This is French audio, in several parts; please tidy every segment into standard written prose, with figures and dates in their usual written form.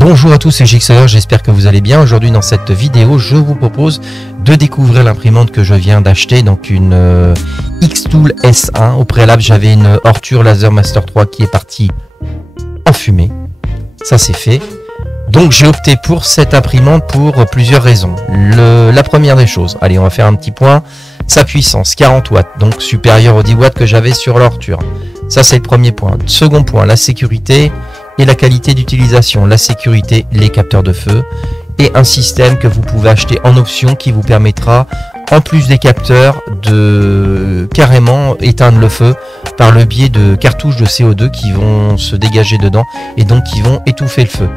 Bonjour à tous, c'est Gixxer, j'espère que vous allez bien. Aujourd'hui dans cette vidéo, je vous propose de découvrir l'imprimante que je viens d'acheter, donc une Xtool S1. Au préalable, j'avais une Ortur Laser Master 3 qui est partie en fumée. Ça c'est fait. Donc j'ai opté pour cette imprimante pour plusieurs raisons. La première des choses, allez on va faire un petit point, sa puissance 40 watts, donc supérieure aux 10 watts que j'avais sur l'Ortur. Ça c'est le premier point. Second point, la sécurité et la qualité d'utilisation. La sécurité, les capteurs de feu et un système que vous pouvez acheter en option qui vous permettra, en plus des capteurs, de carrément éteindre le feu par le biais de cartouches de CO2 qui vont se dégager dedans et donc qui vont étouffer le feu.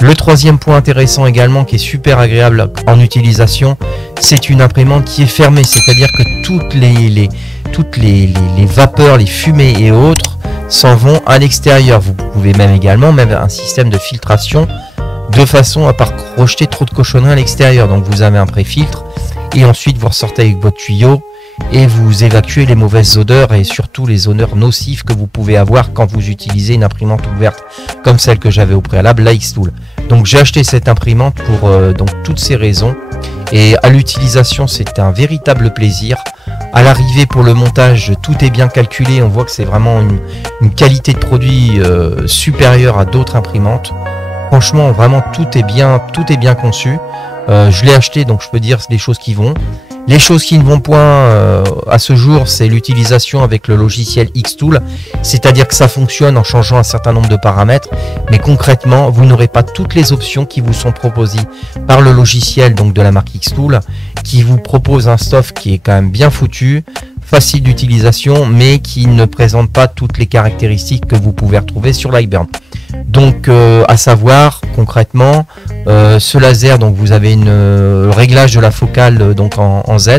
Le troisième point intéressant également, qui est super agréable en utilisation, c'est une imprimante qui est fermée, c'est-à-dire que toutes les vapeurs, les fumées et autres s'en vont à l'extérieur. Vous pouvez même également mettre un système de filtration de façon à ne pas rejeter trop de cochonneries à l'extérieur. Donc vous avez un pré-filtre et ensuite vous ressortez avec votre tuyau et vous évacuez les mauvaises odeurs et surtout les odeurs nocives que vous pouvez avoir quand vous utilisez une imprimante ouverte comme celle que j'avais au préalable, la Xtool. Donc j'ai acheté cette imprimante pour donc toutes ces raisons, et à l'utilisation c'est un véritable plaisir. À l'arrivée pour le montage, tout est bien calculé, on voit que c'est vraiment une qualité de produit supérieure à d'autres imprimantes. Franchement vraiment tout est bien conçu. Je l'ai acheté, donc je peux dire les choses qui vont. Les choses qui ne vont point à ce jour, c'est l'utilisation avec le logiciel Xtool, c'est-à-dire que ça fonctionne en changeant un certain nombre de paramètres, mais concrètement, vous n'aurez pas toutes les options qui vous sont proposées par le logiciel donc de la marque Xtool, qui vous propose un stuff qui est quand même bien foutu, facile d'utilisation, mais qui ne présente pas toutes les caractéristiques que vous pouvez retrouver sur Lightburn. Donc à savoir concrètement ce laser, donc vous avez le réglage de la focale donc en Z,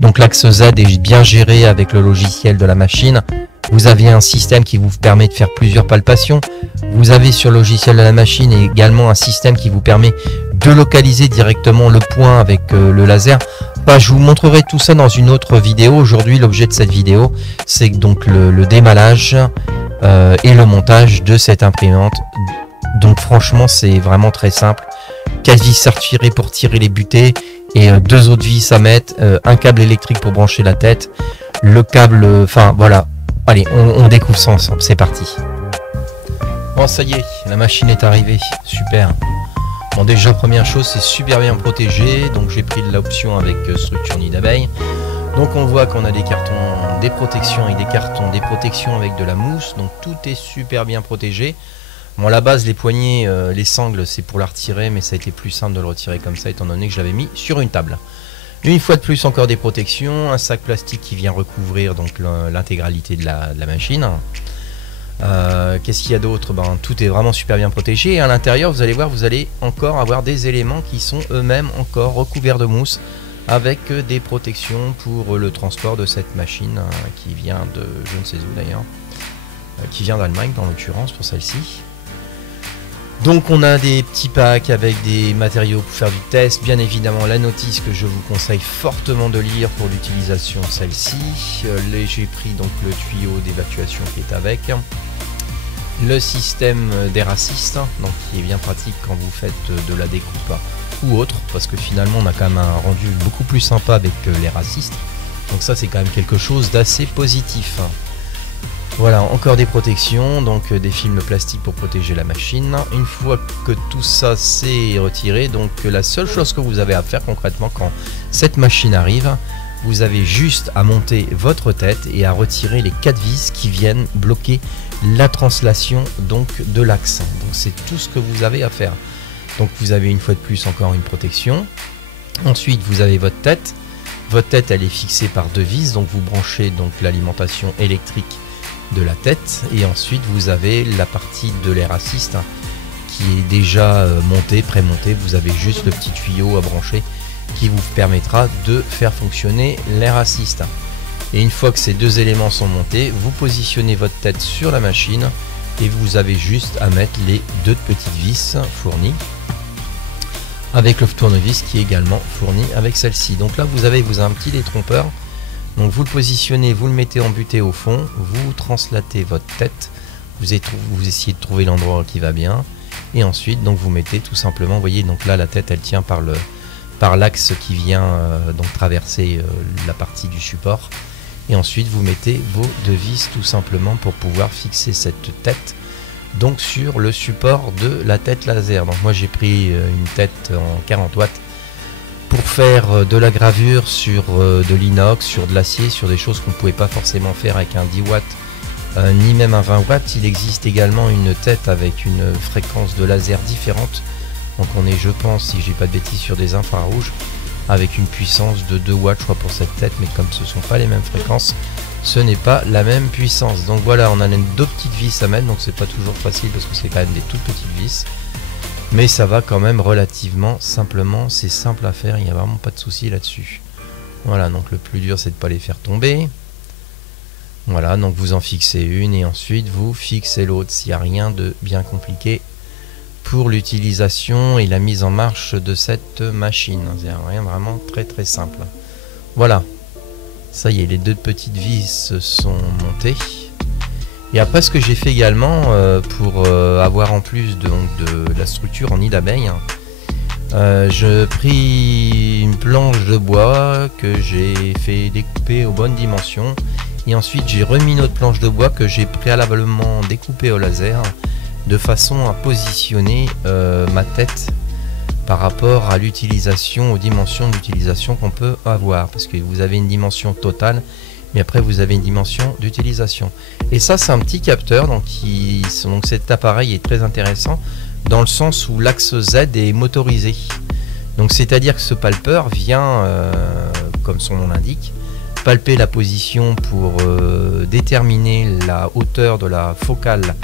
donc l'axe Z est bien géré avec le logiciel de la machine. Vous avez un système qui vous permet de faire plusieurs palpations. Vous avez sur le logiciel de la machine également un système qui vous permet de localiser directement le point avec le laser. Je vous montrerai tout ça dans une autre vidéo. Aujourd'hui l'objet de cette vidéo c'est donc le démallage et le montage de cette imprimante. Donc franchement c'est vraiment très simple. 4 vis à retirer pour tirer les butées et 2 autres vis à mettre, un câble électrique pour brancher la tête, le câble, enfin voilà. Allez, on découvre ça ensemble, c'est parti. Bon ça y est, la machine est arrivée, super. Bon déjà première chose, c'est super bien protégé, donc j'ai pris de l'option avec structure nid d'abeille. Donc on voit qu'on a des cartons, des protections et des cartons, des protections avec de la mousse, donc tout est super bien protégé. Bon à la base les poignées, les sangles c'est pour la retirer, mais ça a été plus simple de le retirer comme ça étant donné que je l'avais mis sur une table. Une fois de plus encore des protections, un sac plastique qui vient recouvrir donc l'intégralité de la machine. Qu'est-ce qu'il y a d'autre? Tout est vraiment super bien protégé et à l'intérieur vous allez voir, vous allez encore avoir des éléments qui sont eux-mêmes encore recouverts de mousse avec des protections pour le transport de cette machine qui vient de je ne sais où d'ailleurs, qui vient d'Allemagne dans l'occurrence pour celle-ci. Donc on a des petits packs avec des matériaux pour faire du test, bien évidemment la notice que je vous conseille fortement de lire pour l'utilisation celle-ci. J'ai pris donc le tuyau d'évacuation qui est avec, le système d'air assist, donc qui est bien pratique quand vous faites de la découpe ou autre, parce que finalement on a quand même un rendu beaucoup plus sympa avec l'air assist, donc ça c'est quand même quelque chose d'assez positif. Voilà, encore des protections, donc des films plastiques pour protéger la machine. Une fois que tout ça c'est retiré, donc la seule chose que vous avez à faire concrètement quand cette machine arrive, vous avez juste à monter votre tête et à retirer les 4 vis qui viennent bloquer la translation donc de l'axe. Donc c'est tout ce que vous avez à faire. Donc vous avez une fois de plus encore une protection. Ensuite vous avez votre tête. Votre tête elle est fixée par 2 vis, donc vous branchez donc l'alimentation électrique de la tête et ensuite vous avez la partie de l'air assist qui est déjà montée, pré-montée. Vous avez juste le petit tuyau à brancher qui vous permettra de faire fonctionner l'air assist. Et une fois que ces deux éléments sont montés, vous positionnez votre tête sur la machine et vous avez juste à mettre les 2 petites vis fournies avec le tournevis qui est également fourni avec celle-ci. Donc là vous avez un petit détrompeur. Donc vous le positionnez, vous le mettez en butée au fond, vous translatez votre tête, vous essayez de trouver l'endroit qui va bien, Et ensuite donc vous mettez tout simplement, vous voyez donc là la tête elle tient par l'axe qui vient donc traverser la partie du support. Et ensuite vous mettez vos deux vis tout simplement pour pouvoir fixer cette tête donc sur le support de la tête laser. Donc moi j'ai pris une tête en 40 watts pour faire de la gravure sur de l'inox, sur de l'acier, sur des choses qu'on ne pouvait pas forcément faire avec un 10 watts ni même un 20 watts. Il existe également une tête avec une fréquence de laser différente. Donc on est, je pense, si j'ai pas de bêtises, sur des infrarouges avec une puissance de 2 watts je crois pour cette tête, mais comme ce ne sont pas les mêmes fréquences, ce n'est pas la même puissance. Donc voilà, on a deux petites vis à mettre, donc c'est pas toujours facile parce que c'est quand même des toutes petites vis. Mais ça va quand même relativement simplement, c'est simple à faire, il n'y a vraiment pas de souci là-dessus. Voilà, donc le plus dur c'est de ne pas les faire tomber. Voilà, donc vous en fixez une et ensuite vous fixez l'autre, s'il n'y a rien de bien compliqué pour l'utilisation et la mise en marche de cette machine. C'est rien vraiment très simple. Voilà, ça y est, les deux petites vis sont montées. Et après ce que j'ai fait également pour avoir en plus de la structure en nid d'abeille, je pris une planche de bois que j'ai fait découper aux bonnes dimensions et ensuite j'ai remis une autre planche de bois que j'ai préalablement découpée au laser de façon à positionner ma tête par rapport à l'utilisation, aux dimensions d'utilisation qu'on peut avoir, parce que vous avez une dimension totale mais après vous avez une dimension d'utilisation. Et ça c'est un petit capteur, donc cet appareil est très intéressant dans le sens où l'axe Z est motorisé. Donc c'est à dire que ce palpeur vient, comme son nom l'indique, palper la position pour déterminer la hauteur de la focale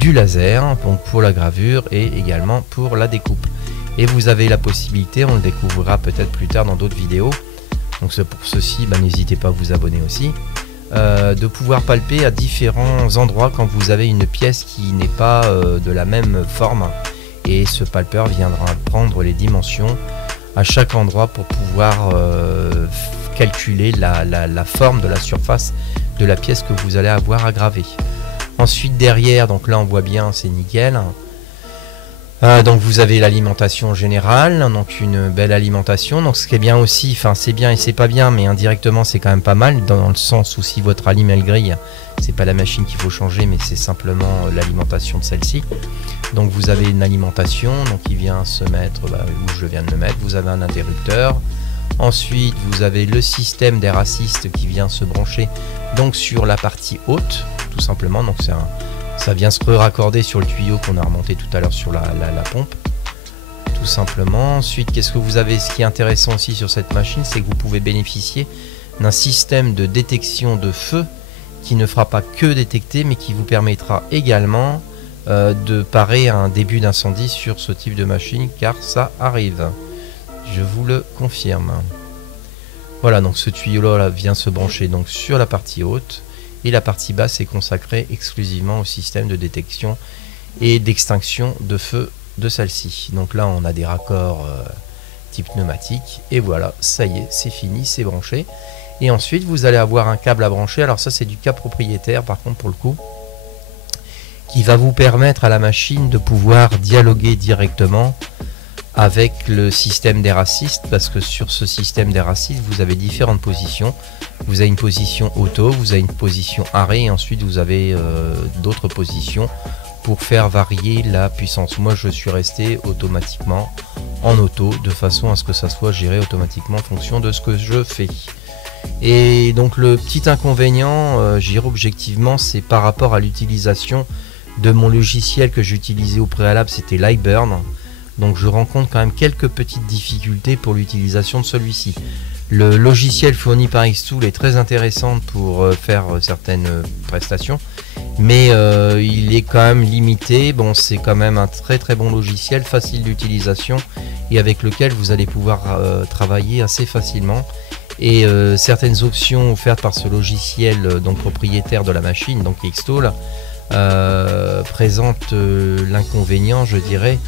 du laser, donc pour la gravure et également pour la découpe. Et vous avez la possibilité, on le découvrira peut-être plus tard dans d'autres vidéos, donc pour ceci n'hésitez pas à vous abonner aussi, de pouvoir palper à différents endroits quand vous avez une pièce qui n'est pas de la même forme, et ce palpeur viendra prendre les dimensions à chaque endroit pour pouvoir calculer la forme de la surface de la pièce que vous allez avoir à graver. Ensuite derrière, donc là on voit bien, c'est nickel. Donc vous avez l'alimentation générale, donc une belle alimentation. Donc ce qui est bien aussi, enfin c'est bien et c'est pas bien, mais indirectement c'est quand même pas mal, dans le sens où si votre alim elle grille, c'est pas la machine qu'il faut changer, mais c'est simplement l'alimentation de celle-ci. Donc vous avez une alimentation, donc il vient se mettre où je viens de le mettre. Vous avez un interrupteur. Ensuite vous avez le système d'air assist qui vient se brancher donc sur la partie haute, tout simplement. Donc ça vient se raccorder sur le tuyau qu'on a remonté tout à l'heure sur la pompe, tout simplement. Ensuite, qu'est-ce que vous avez? Ce qui est intéressant aussi sur cette machine, c'est que vous pouvez bénéficier d'un système de détection de feu qui ne fera pas que détecter, mais qui vous permettra également de parer à un début d'incendie sur ce type de machine, car ça arrive. Je vous le confirme. Voilà, donc ce tuyau là vient se brancher donc sur la partie haute. Et la partie basse est consacrée exclusivement au système de détection et d'extinction de feu de celle-ci. Donc là on a des raccords type pneumatique et voilà, ça y est, c'est fini, c'est branché. Et ensuite vous allez avoir un câble à brancher. Alors ça c'est du câble propriétaire par contre pour le coup, qui va vous permettre à la machine de pouvoir dialoguer directement avec le système d'air assist, parce que sur ce système d'air assist vous avez différentes positions. Vous avez une position auto, vous avez une position arrêt et ensuite vous avez d'autres positions pour faire varier la puissance. Moi je suis resté automatiquement en auto de façon à ce que ça soit géré automatiquement en fonction de ce que je fais. Et donc le petit inconvénient, je dirais objectivement, c'est par rapport à l'utilisation de mon logiciel que j'utilisais au préalable, c'était Lightburn. Donc je rencontre quand même quelques petites difficultés pour l'utilisation de celui-ci. Le logiciel fourni par Xtool est très intéressant pour faire certaines prestations, mais il est quand même limité. Bon, c'est quand même un très bon logiciel, facile d'utilisation et avec lequel vous allez pouvoir travailler assez facilement. Et certaines options offertes par ce logiciel donc propriétaire de la machine, donc Xtool, présentent l'inconvénient, je dirais,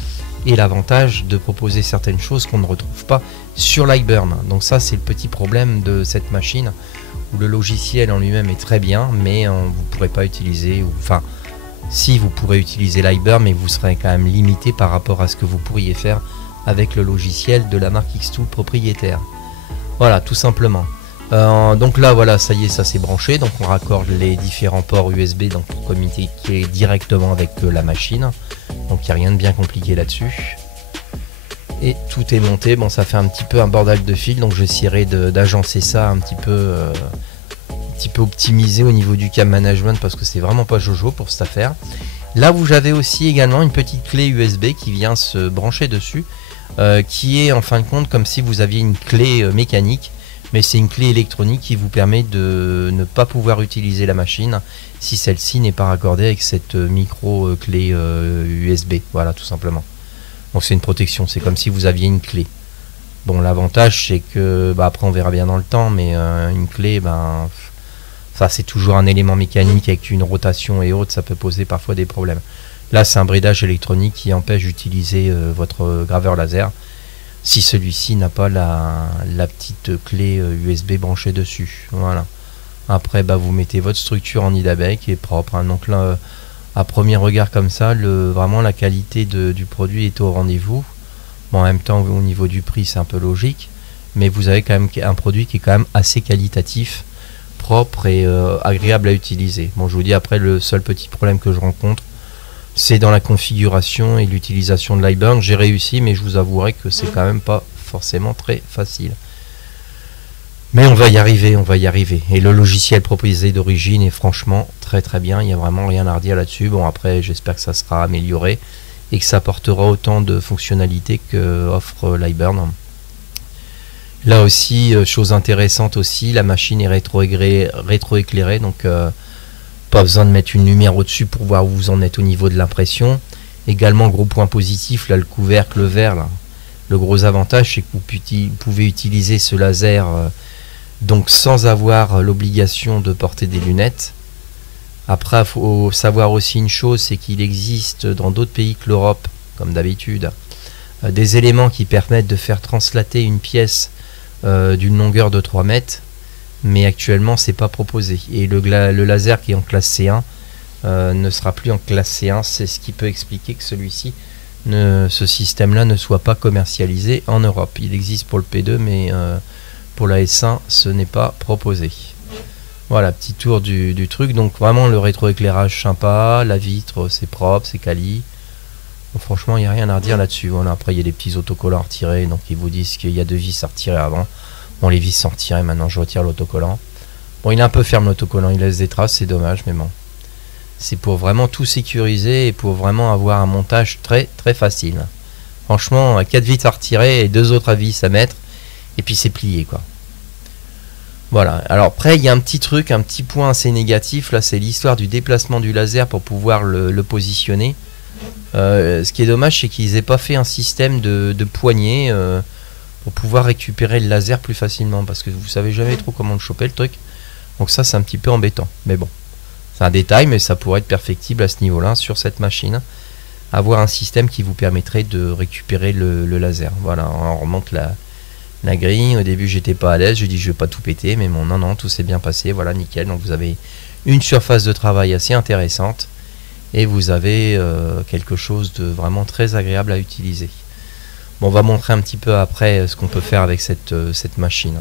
et l'avantage de proposer certaines choses qu'on ne retrouve pas sur Lightburn. Donc ça c'est le petit problème de cette machine, où le logiciel en lui-même est très bien, mais vous ne pourrez pas utiliser, enfin Si vous pourrez utiliser Lighburn, mais vous serez quand même limité par rapport à ce que vous pourriez faire avec le logiciel de la marque Xtool propriétaire. Voilà, tout simplement. Donc là, voilà, ça y est, ça s'est branché. Donc on raccorde les différents ports USB, donc pour communiquer directement avec la machine. Donc il n'y a rien de bien compliqué là-dessus. Et tout est monté. Bon, ça fait un petit peu un bordel de fil, donc j'essaierai d'agencer ça un petit peu optimisé au niveau du cam management, parce que c'est vraiment pas jojo pour cette affaire. Là, vous avez aussi également une petite clé USB qui vient se brancher dessus, qui est en fin de compte comme si vous aviez une clé mécanique, mais c'est une clé électronique qui vous permet de ne pas pouvoir utiliser la machine si celle-ci n'est pas raccordée avec cette micro clé USB. Voilà, tout simplement. Donc c'est une protection, c'est comme si vous aviez une clé. Bon, l'avantage c'est que, après on verra bien dans le temps, mais une clé, ça c'est toujours un élément mécanique avec une rotation et autres, ça peut poser parfois des problèmes. Là c'est un bridage électronique qui empêche d'utiliser votre graveur laser si celui-ci n'a pas la petite clé USB branchée dessus. Voilà. Après vous mettez votre structure en nid d'abeille qui est propre, hein. Donc là, à premier regard comme ça, vraiment la qualité du produit est au rendez-vous. Bon, en même temps au niveau du prix c'est un peu logique, mais vous avez quand même un produit qui est quand même assez qualitatif, propre et agréable à utiliser. Bon, je vous dis, après, le seul petit problème que je rencontre, c'est dans la configuration et l'utilisation de Lighburn. J'ai réussi, mais je vous avouerai que c'est quand même pas forcément très facile. Mais on va y arriver, on va y arriver. Et le logiciel proposé d'origine est franchement très très bien. Il n'y a vraiment rien à redire là-dessus. Bon, après, j'espère que ça sera amélioré et que ça apportera autant de fonctionnalités que offre Lighburn. Là aussi, chose intéressante aussi, la machine est rétro-éclairée, donc pas besoin de mettre une lumière au-dessus pour voir où vous en êtes au niveau de l'impression. Également, gros point positif, là, le couvercle vert, là. Le gros avantage, c'est que vous pouvez utiliser ce laser donc sans avoir l'obligation de porter des lunettes. Après, il faut savoir aussi une chose, c'est qu'il existe dans d'autres pays que l'Europe, comme d'habitude, des éléments qui permettent de faire translater une pièce d'une longueur de 3 mètres, mais actuellement c'est pas proposé, et le laser qui est en classe C1 ne sera plus en classe C1. C'est ce qui peut expliquer que ce système là ne soit pas commercialisé en Europe. Il existe pour le P2, mais pour la S1 ce n'est pas proposé. Voilà, petit tour du truc. Donc vraiment le rétroéclairage sympa, la vitre c'est propre, c'est quali. Bon, franchement, il n'y a rien à redire là-dessus. Voilà, après, il y a des petits autocollants à retirer. Donc, ils vous disent qu'il y a 2 vis à retirer avant. Bon, les vis sont retirées. Maintenant, je retire l'autocollant. Bon, il est un peu ferme l'autocollant. Il laisse des traces. C'est dommage, mais bon. C'est pour vraiment tout sécuriser et pour vraiment avoir un montage très, très facile. Franchement, 4 vis à retirer et 2 autres vis à mettre. Et puis, c'est plié, quoi. Voilà. Alors, après, il y a un petit truc, un petit point assez négatif. Là, c'est l'histoire du déplacement du laser pour pouvoir le positionner. Ce qui est dommage, c'est qu'ils n'aient pas fait un système de poignée pour pouvoir récupérer le laser plus facilement, parce que vous savez jamais trop comment le choper, le truc. Donc ça, c'est un petit peu embêtant, mais bon, c'est un détail, mais ça pourrait être perfectible à ce niveau là sur cette machine. Avoir un système qui vous permettrait de récupérer le laser. Voilà, on remonte la grille. Au début j'étais pas à l'aise, je dis je vais pas tout péter, mais bon, non, tout s'est bien passé. Voilà, nickel. Donc vous avez une surface de travail assez intéressante et vous avez quelque chose de vraiment très agréable à utiliser. Bon, on va montrer un petit peu après ce qu'on peut faire avec cette machine.